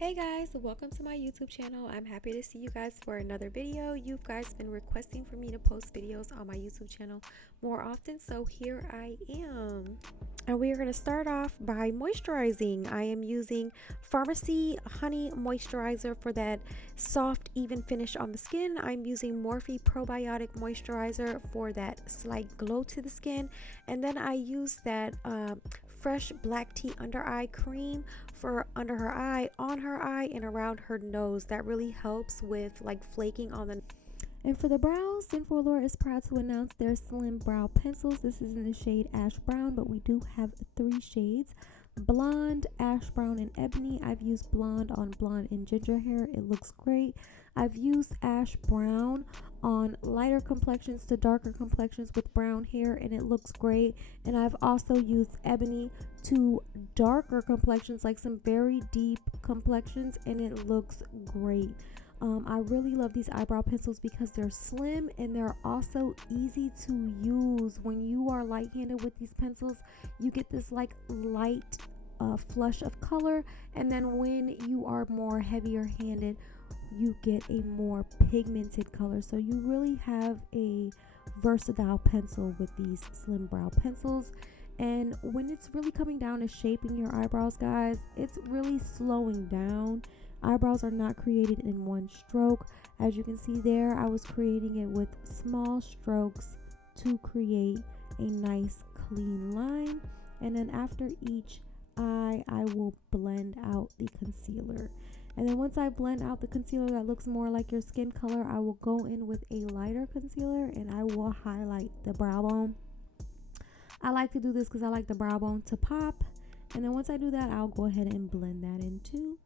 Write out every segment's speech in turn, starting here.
Hey guys, welcome to my YouTube channel. I'm happy to see you guys for another video. You guys been requesting for me to post videos on my YouTube channel more often, so here I am. And we are going to start off by moisturizing. I am using Farmacy Honey Moisturizer for that soft, even finish on the skin. I'm using Morphe Probiotic Moisturizer for that slight glow to the skin. And then I use that fresh black tea under eye cream for under her eye, on her eye, and around her nose. That really helps with like flaking on the. And for the brows, Sinful Allure is proud to announce their slim brow pencils. This is in the shade ash brown, but we do have 3 shades: blonde, ash brown, and ebony. I've used blonde on blonde and ginger hair. It looks great. I've used ash brown on lighter complexions to darker complexions with brown hair, and it looks great. And I've also used ebony to darker complexions, like some very deep complexions, and it looks great. I really love these eyebrow pencils because they're slim and they're also easy to use. When you are light-handed with these pencils, you get this like light flush of color, and then when you are more heavier handed, you get a more pigmented color. So you really have a versatile pencil with these slim brow pencils. And when it's really coming down to shaping your eyebrows, guys, it's really slowing down. Eyebrows are not created in one stroke. As you can see there, I was creating it with small strokes to create a nice clean line. And then after each eye, I will blend out the concealer. And then once I blend out the concealer that looks more like your skin color, I will go in with a lighter concealer and I will highlight the brow bone. I like to do this because I like the brow bone to pop. And then once I do that, I'll go ahead and blend that in too.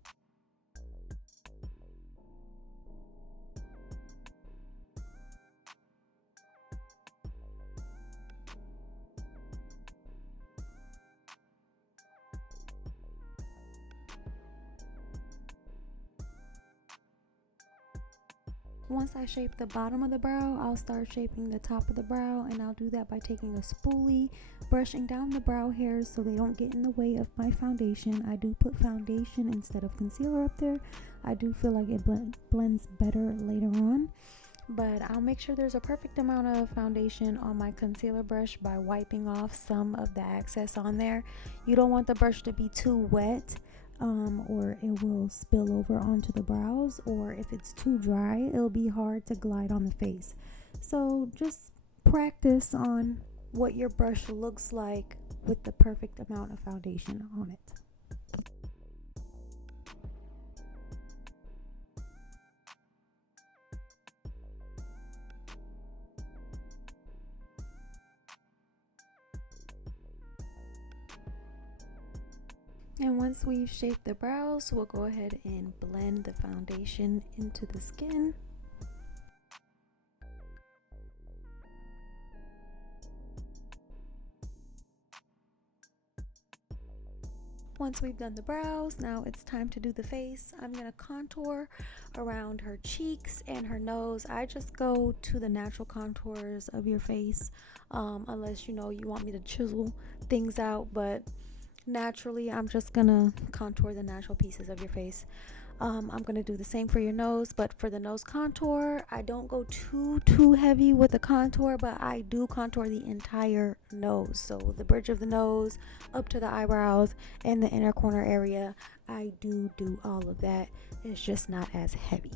Once I shape the bottom of the brow, I'll start shaping the top of the brow, and I'll do that by taking a spoolie, brushing down the brow hairs so they don't get in the way of my foundation. I do put foundation instead of concealer up there. I do feel like it blends better later on, but I'll make sure there's a perfect amount of foundation on my concealer brush by wiping off some of the excess on there. You don't want the brush to be too wet, or it will spill over onto the brows, or if it's too dry, it'll be hard to glide on the face. So just practice on what your brush looks like with the perfect amount of foundation on it. And once we've shaped the brows, we'll go ahead and blend the foundation into the skin. Once we've done the brows, now it's time to do the face. I'm going to contour around her cheeks and her nose. I just go to the natural contours of your face, unless you want me to chisel things out, but naturally I'm just gonna contour the natural pieces of your face. I'm gonna do the same for your nose, but for the nose contour, I don't go too heavy with the contour, but I do contour the entire nose. So the bridge of the nose up to the eyebrows and the inner corner area, I do all of that. It's just not as heavy.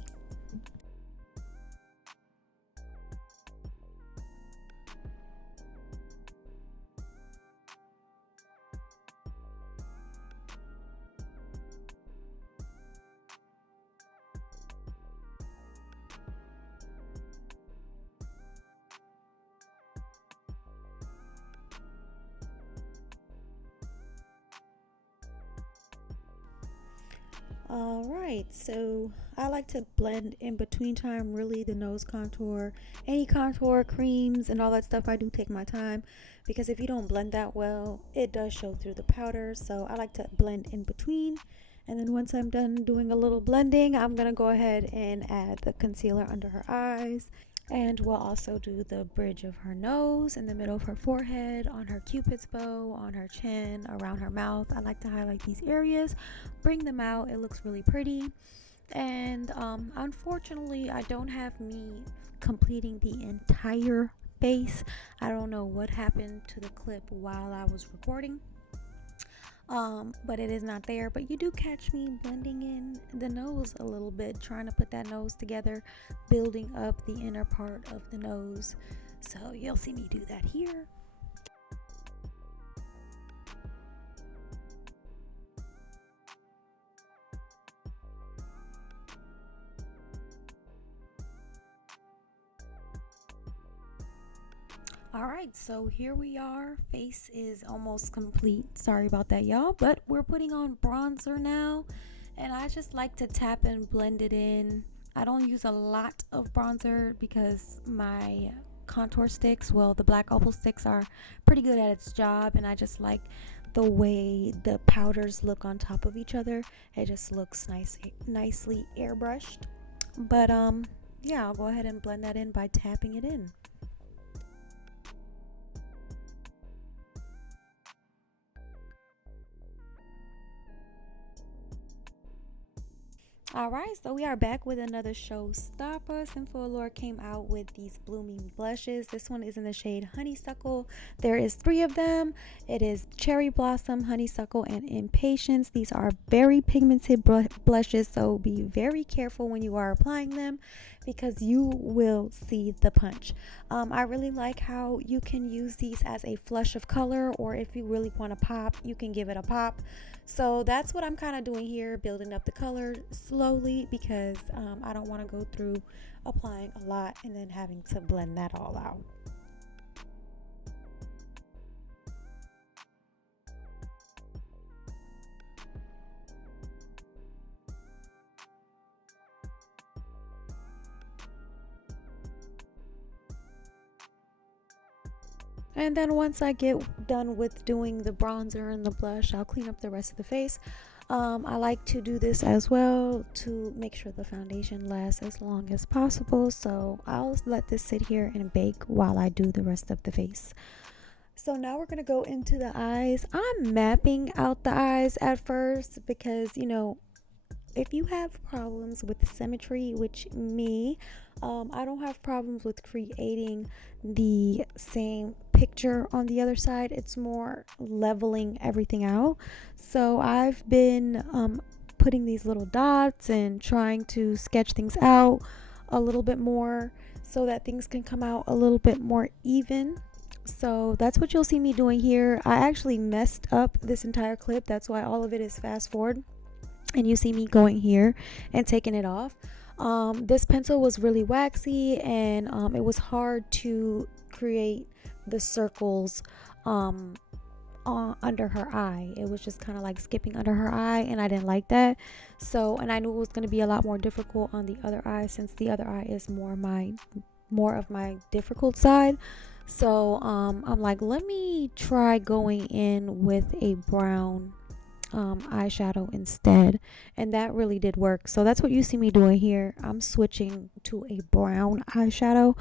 Alright, so I like to blend in between time, really, the nose contour, any contour creams and all that stuff. I do take my time because if you don't blend that well, it does show through the powder. So I like to blend in between, and then once I'm done doing a little blending, I'm gonna go ahead and add the concealer under her eyes. And we'll also do the bridge of her nose, in the middle of her forehead, on her cupid's bow, on her chin, around her mouth. I like to highlight these areas, bring them out. It looks really pretty. And unfortunately, I don't have me completing the entire face. I don't know what happened to the clip while I was recording, but it is not there. But you do catch me blending in the nose a little bit, trying to put that nose together, building up the inner part of the nose. So you'll see me do that here. Alright, so here we are. Face is almost complete. Sorry about that, y'all. But we're putting on bronzer now. And I just like to tap and blend it in. I don't use a lot of bronzer because my contour sticks, well, the black opal sticks are pretty good at its job. And I just like the way the powders look on top of each other. It just looks nicely airbrushed. But yeah, I'll go ahead and blend that in by tapping it in. Alright, so we are back with another showstopper. Sinful Allure came out with these blooming blushes. This one is in the shade Honeysuckle. There is 3 of them. It is Cherry Blossom, Honeysuckle, and Impatience. These are very pigmented blushes, so be very careful when you are applying them because you will see the punch. I really like how you can use these as a flush of color, or if you really want to pop, you can give it a pop. So that's what I'm kind of doing here, building up the color slowly because I don't want to go through applying a lot and then having to blend that all out. And then once I get done with doing the bronzer and the blush, I'll clean up the rest of the face. I like to do this as well to make sure the foundation lasts as long as possible. So I'll let this sit here and bake while I do the rest of the face. So now we're going to go into the eyes. I'm mapping out the eyes at first because, you know, if you have problems with symmetry, which me, I don't have problems with creating the same picture on the other side. It's more leveling everything out. So I've been putting these little dots and trying to sketch things out a little bit more so that things can come out a little bit more even. So that's what you'll see me doing here. I actually messed up this entire clip. That's why all of it is fast forward. And you see me going here and taking it off. This pencil was really waxy and it was hard to create the circles under her eye. It was just kind of like skipping under her eye and I didn't like that. So, and I knew it was going to be a lot more difficult on the other eye since the other eye is more of my difficult side. So I'm like, let me try going in with a brown eyeshadow instead, and that really did work. So that's what you see me doing here. I'm switching to a brown eyeshadow,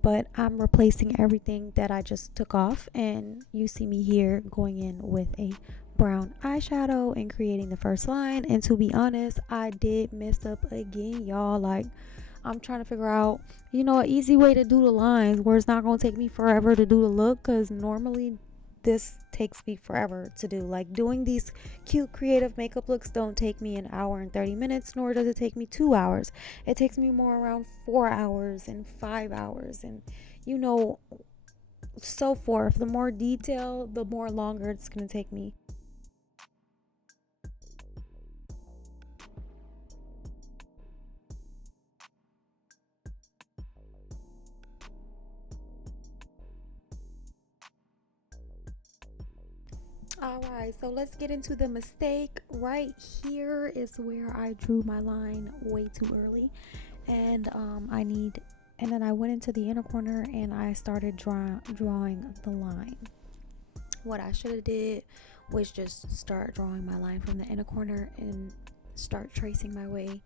but I'm replacing everything that I just took off, and you see me here going in with a brown eyeshadow and creating the first line. And to be honest, I did mess up again, y'all. Like, I'm trying to figure out, you know, an easy way to do the lines where it's not going to take me forever to do the look, because normally this takes me forever to do. Like, doing these cute creative makeup looks don't take me an hour and 30 minutes, nor does it take me 2 hours. It takes me more around 4 hours and 5 hours and, you know, so forth. The more detail, the more longer it's going to take me. Alright, so let's get into the mistake. Right here is where I drew my line way too early, and and then I went into the inner corner and I started drawing the line. What I should have did was just start drawing my line from the inner corner and start tracing my way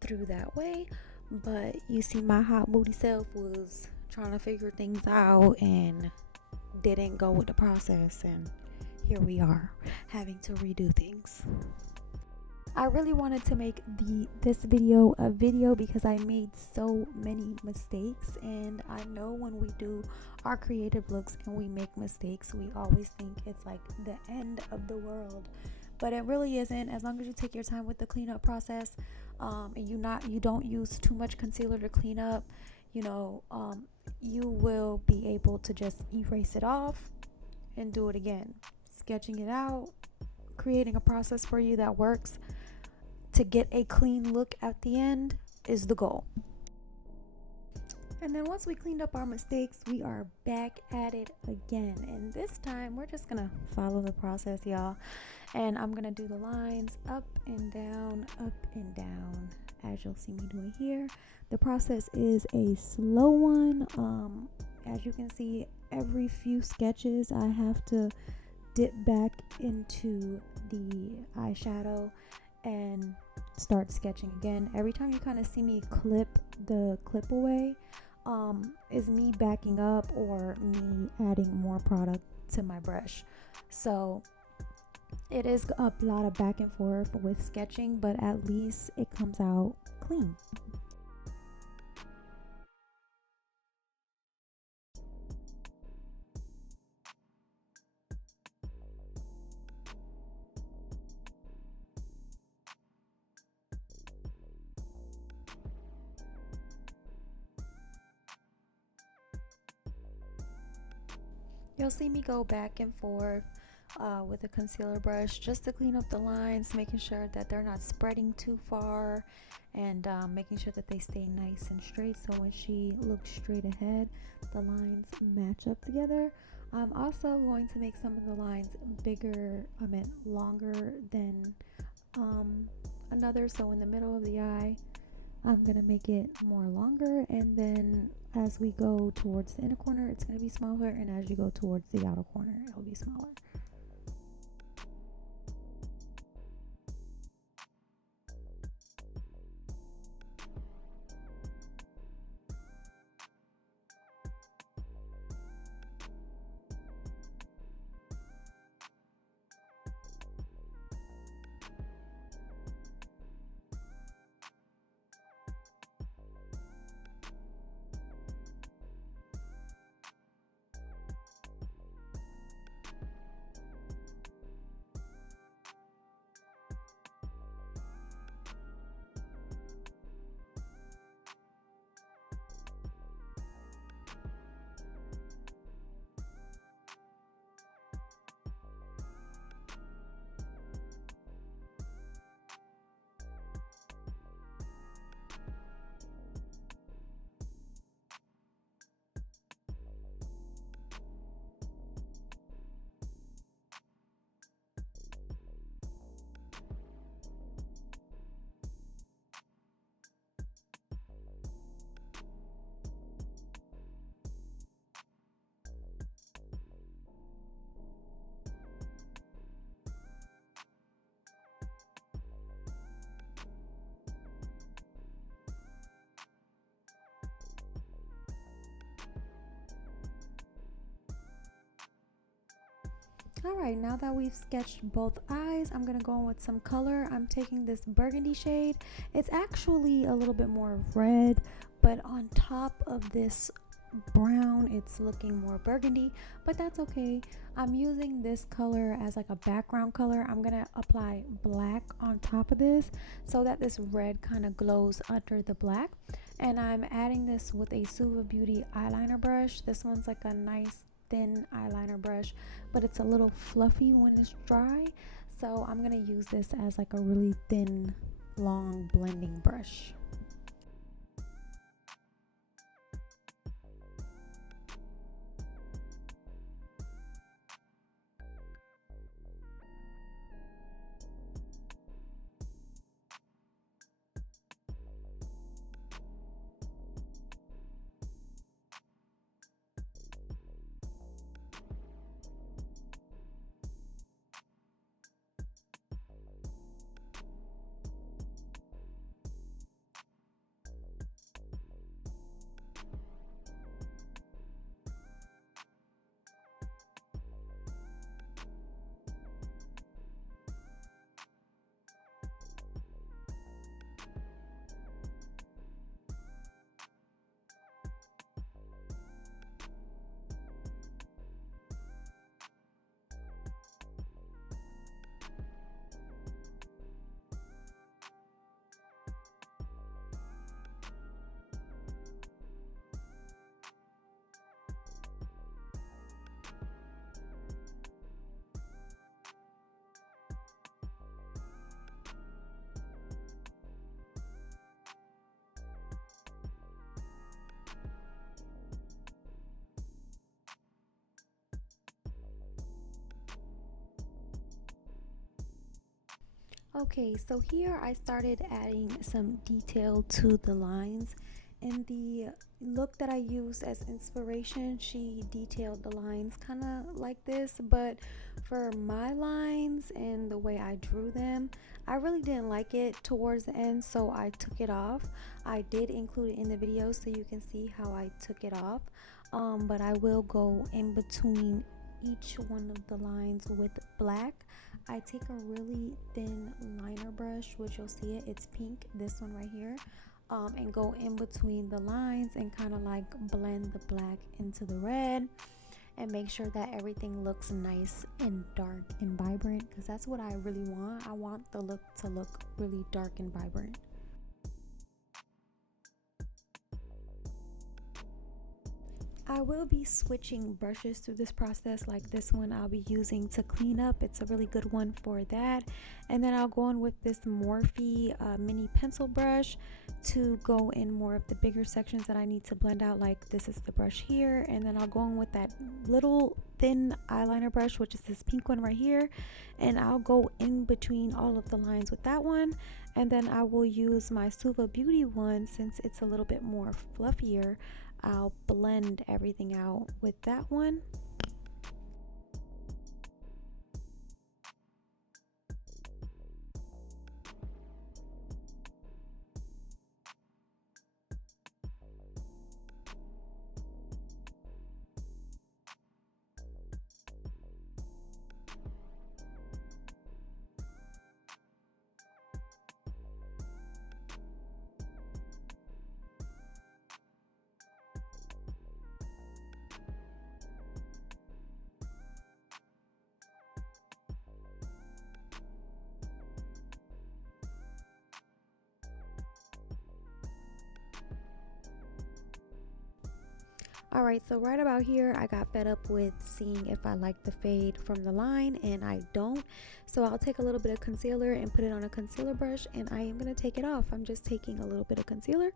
through that way. But you see, my hot moody self was trying to figure things out and didn't go with the process, and here we are having to redo things. I really wanted to make this video a video because I made so many mistakes, and I know when we do our creative looks and we make mistakes, we always think it's like the end of the world, but it really isn't. As long as you take your time with the cleanup process, and you don't use too much concealer to clean up, you will be able to just erase it off and do it again. Sketching it out, creating a process for you that works to get a clean look at the end is the goal. And then once we cleaned up our mistakes, we are back at it again, and this time we're just gonna follow the process, y'all, and I'm gonna do the lines up and down, as you'll see me doing here. The process is a slow one. As you can see, every few sketches I have to dip back into the eyeshadow and start sketching again. Every time you kind of see me clip the clip away, is me backing up or me adding more product to my brush. So it is a lot of back and forth with sketching, but at least it comes out clean. You'll see me go back and forth with a concealer brush just to clean up the lines, making sure that they're not spreading too far, and making sure that they stay nice and straight, so when she looks straight ahead, the lines match up together. I'm also going to make some of the lines longer than another, so in the middle of the eye I'm gonna make it more longer, and then as we go towards the inner corner it's gonna be smaller, and as you go towards the outer corner it'll be smaller. Alright, now that we've sketched both eyes, I'm going to go in with some color. I'm taking this burgundy shade. It's actually a little bit more red, but on top of this brown, it's looking more burgundy, but that's okay. I'm using this color as like a background color. I'm going to apply black on top of this so that this red kind of glows under the black. And I'm adding this with a Huda Beauty eyeliner brush. This one's like a nice thin eyeliner brush, but it's a little fluffy when it's dry, so I'm gonna use this as like a really thin, long blending brush. Okay, so here I started adding some detail to the lines. And the look that I used as inspiration, she detailed the lines kind of like this, but for my lines and the way I drew them, I really didn't like it towards the end, so I took it off. I did include it in the video so you can see how I took it off, but I will go in between each one of the lines with black. I take a really thin liner brush, which you'll see it's pink, this one right here, and go in between the lines and kind of like blend the black into the red and make sure that everything looks nice and dark and vibrant, because that's what I really want. I want the look to look really dark and vibrant. I will be switching brushes through this process. Like this one I'll be using to clean up. It's a really good one for that. And then I'll go in with this Morphe mini pencil brush to go in more of the bigger sections that I need to blend out. Like this is the brush here. And then I'll go in with that little thin eyeliner brush, which is this pink one right here. And I'll go in between all of the lines with that one. And then I will use my Suva Beauty one, since it's a little bit more fluffier. I'll blend everything out with that one. Alright, so right about here I got fed up with seeing if I like the fade from the line, and I don't. So I'll take a little bit of concealer and put it on a concealer brush, and I am going to take it off. I'm just taking a little bit of concealer,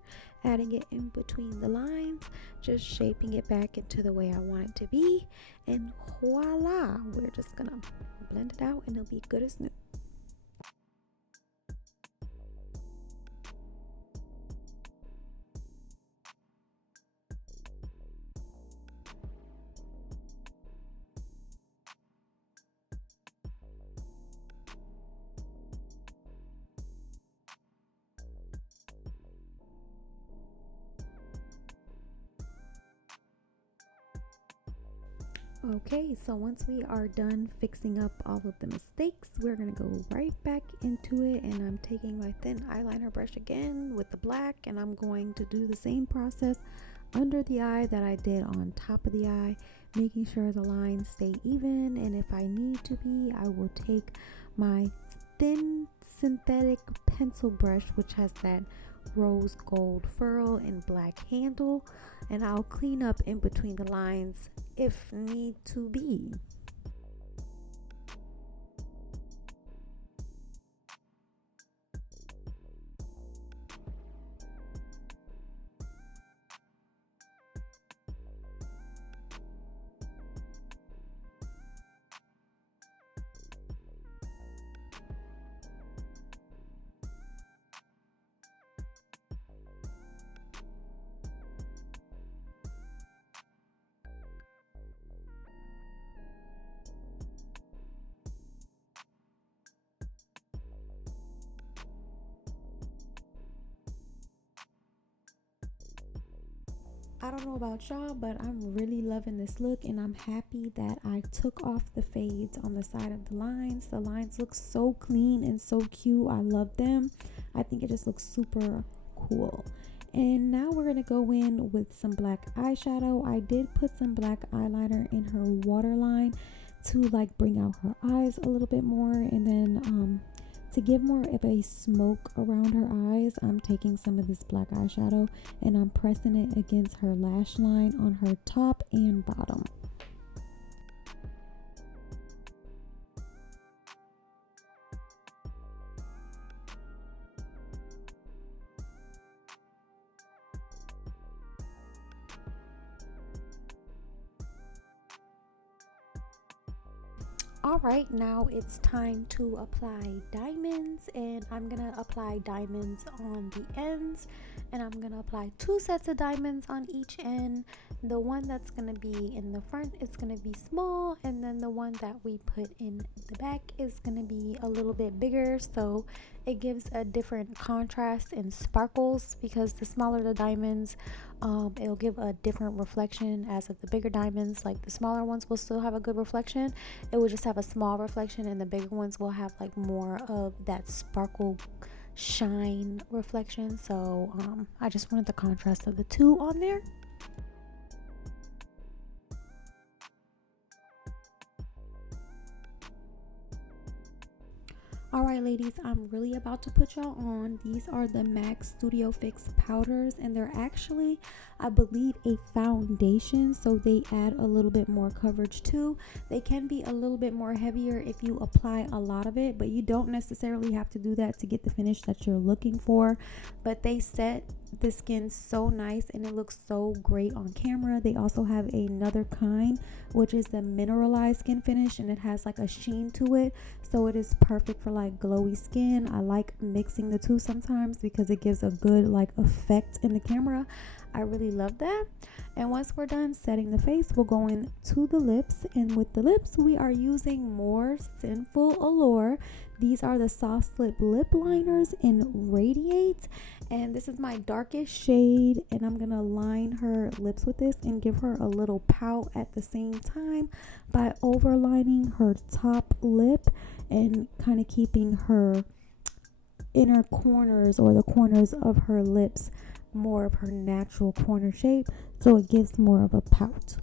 adding it in between the lines, just shaping it back into the way I want it to be, and voila, we're just going to blend it out and it'll be good as new. Okay, so once we are done fixing up all of the mistakes, we're gonna go right back into it, and I'm taking my thin eyeliner brush again with the black, and I'm going to do the same process under the eye that I did on top of the eye, making sure the lines stay even. And if I need to be, I will take my thin synthetic pencil brush, which has that rose gold ferrule and black handle, and I'll clean up in between the lines if need to be. I don't know about y'all, but I'm really loving this look, and I'm happy that I took off the fades on the side of the lines. The lines look so clean and so cute. I love them. I think it just looks super cool. And now we're going to go in with some black eyeshadow. I did put some black eyeliner in her waterline to like bring out her eyes a little bit more, and then to give more of a smoke around her eyes, I'm taking some of this black eyeshadow and I'm pressing it against her lash line on her top and bottom. All right, now it's time to apply diamonds, and I'm gonna apply diamonds on the ends, and I'm gonna apply 2 sets of diamonds on each end. The one that's gonna be in the front is gonna be small, and then the one that we put in the back is gonna be a little bit bigger, so it gives a different contrast and sparkles, because the smaller the diamonds, it'll give a different reflection. As of the bigger diamonds, like the smaller ones will still have a good reflection, it will just have a small reflection, and the bigger ones will have like more of that sparkle shine reflection. So I just wanted the contrast of the two on there. Alright ladies, I'm really about to put y'all on. These are the MAC Studio Fix powders, and they're actually, I believe, a foundation, so they add a little bit more coverage too. They can be a little bit more heavier if you apply a lot of it, but you don't necessarily have to do that to get the finish that you're looking for. But they set the skin so nice, and it looks so great on camera. They also have another kind, which is the mineralized skin finish, and it has like a sheen to it, so it is perfect for like glowy skin. I like mixing the two sometimes because it gives a good like effect in the camera. I really love that. And once we're done setting the face, we'll go in to the lips, and with the lips we are using more Sinful Allure. These are the soft lip liners in Radiate, and this is my darkest shade, and I'm gonna line her lips with this and give her a little pout at the same time by overlining her top lip and kind of keeping her inner corners, or the corners of her lips, more of her natural corner shape, so it gives more of a pout.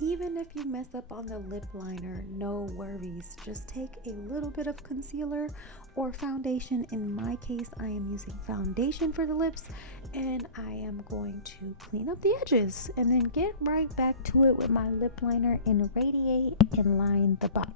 Even if you mess up on the lip liner, no worries. Just take a little bit of concealer or foundation. In my case, I am using foundation for the lips, and I am going to clean up the edges and then get right back to it with my lip liner and Radiate and line the bottom.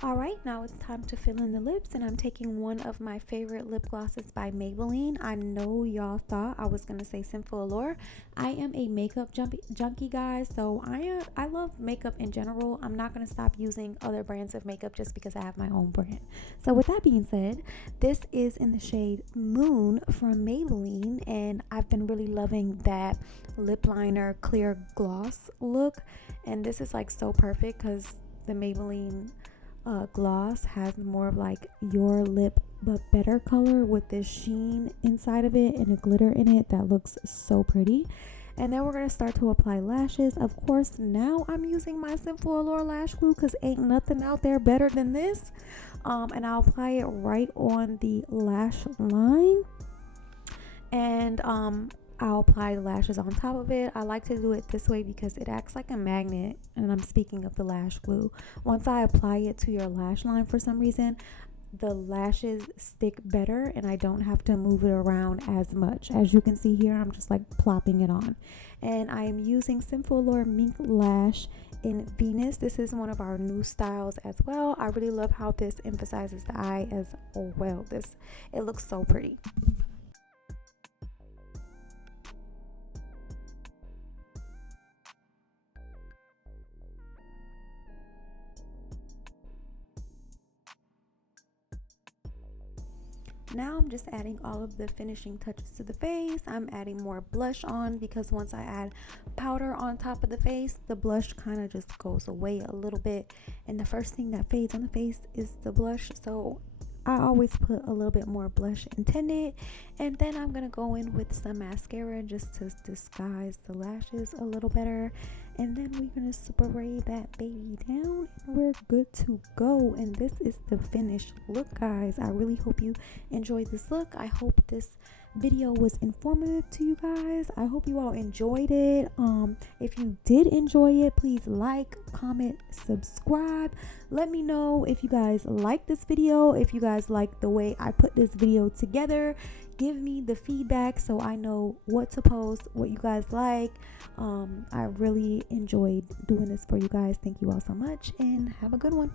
Alright, now it's time to fill in the lips, and I'm taking one of my favorite lip glosses by Maybelline. I know y'all thought I was going to say Sinful Allure. I am a makeup junkie, guys, so I love makeup in general. I'm not going to stop using other brands of makeup just because I have my own brand. So with that being said, this is in the shade Moon from Maybelline, and I've been really loving that lip liner clear gloss look, and this is like so perfect because the Maybelline gloss has more of like your lip but better color with this sheen inside of it and a glitter in it that looks so pretty. And then we're going to start to apply lashes. Of course, now I'm using my Sinful Allure lash glue because ain't nothing out there better than this. And I'll apply it right on the lash line, and I'll apply the lashes on top of it. I like to do it this way because it acts like a magnet, and I'm speaking of the lash glue. Once I apply it to your lash line, for some reason, the lashes stick better, and I don't have to move it around as much. As you can see here, I'm just like plopping it on. And I am using Sinful Allure Mink Lash in Venus. This is one of our new styles as well. I really love how this emphasizes the eye as well. It looks so pretty. Now I'm just adding all of the finishing touches to the face. I'm adding more blush on because once I add powder on top of the face, the blush kind of just goes away a little bit, and the first thing that fades on the face is the blush, so I always put a little bit more blush intended. And then I'm gonna go in with some mascara just to disguise the lashes a little better. and then we're gonna spray that baby down and we're good to go. And this is the finished look, guys. I really hope you enjoyed this look. I hope this video was informative to you guys. I hope you all enjoyed it. If you did enjoy it, please like, comment, subscribe. Let me know if you guys like this video, if you guys like the way I put this video together. Give me the feedback so I know what to post, what you guys like. I really enjoyed doing this for you guys. Thank you all so much and have a good one.